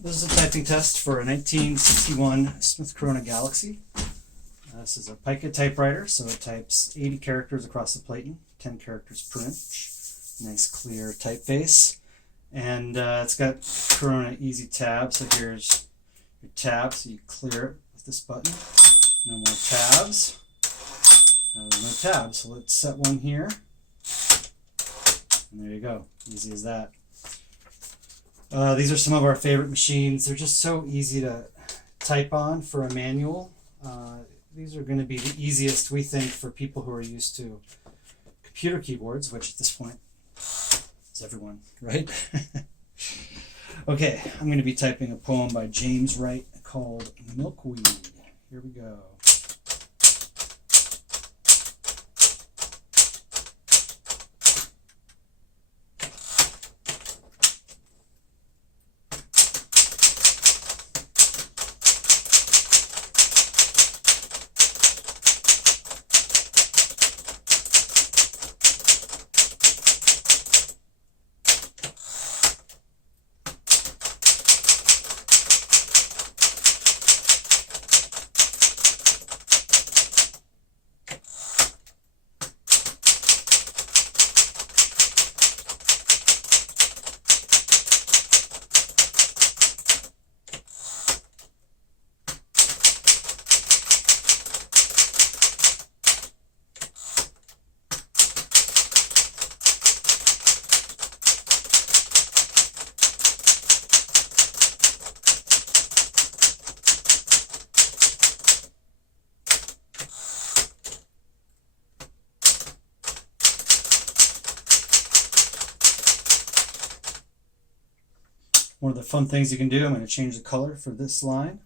This is a typing test for a 1961 Smith-Corona Galaxie. This is a pica typewriter, so it types 80 characters across the platen, 10 characters per inch. Nice clear typeface. And it's got Corona Easy tab, so here's your tab, so you clear it with this button. No more tabs. There's no tabs, so let's set one here. And there you go, easy as that. These are some of our favorite machines. They're just so easy to type on for a manual. These are going to be the easiest, we think, for people who are used to computer keyboards, which at this point is everyone, right? Okay, I'm going to be typing a poem by James Wright called Milkweed. Here we go. One of the fun things you can do, I'm going to change the color for this line.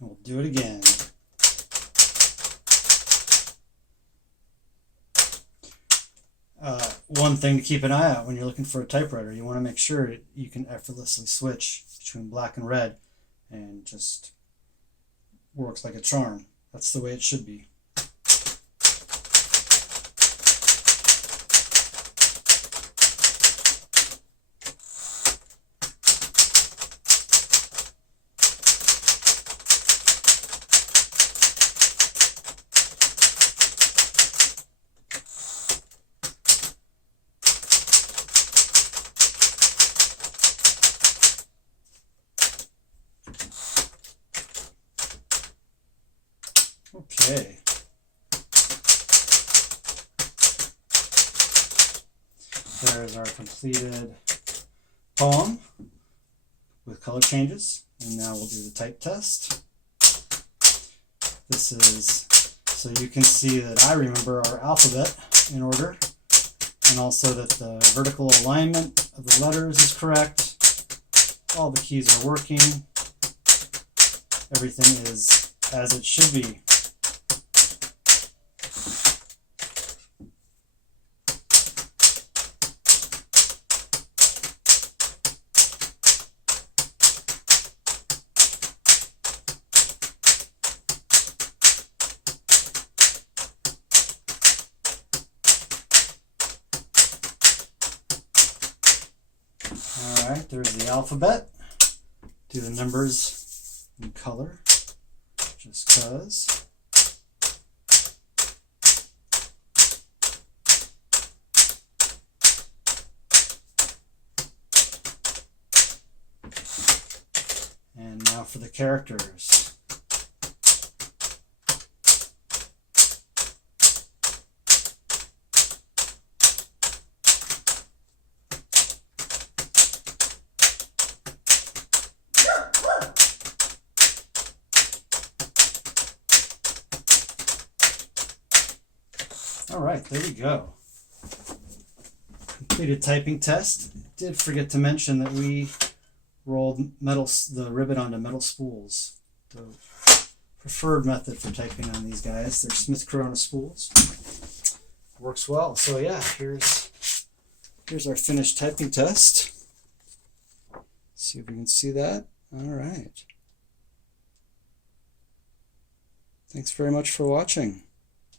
We'll do it again. One thing to keep an eye out when you're looking for a typewriter, you want to make sure you can effortlessly switch between black and red, and just works like a charm. That's the way it should be. Okay. There's our completed poem with color changes. And now we'll do the type test. This is so you can see that I remember our alphabet in order, and also that the vertical alignment of the letters is correct. All the keys are working. Everything is as it should be. Alright, there's the alphabet. Do the numbers in color, just cause. And now for the characters. All right, there we go. Completed typing test. Did forget to mention that we rolled the ribbon onto metal spools. The preferred method for typing on these guys. They're Smith-Corona spools. Works well. So yeah, here's our finished typing test. See if we can see that. All right. Thanks very much for watching.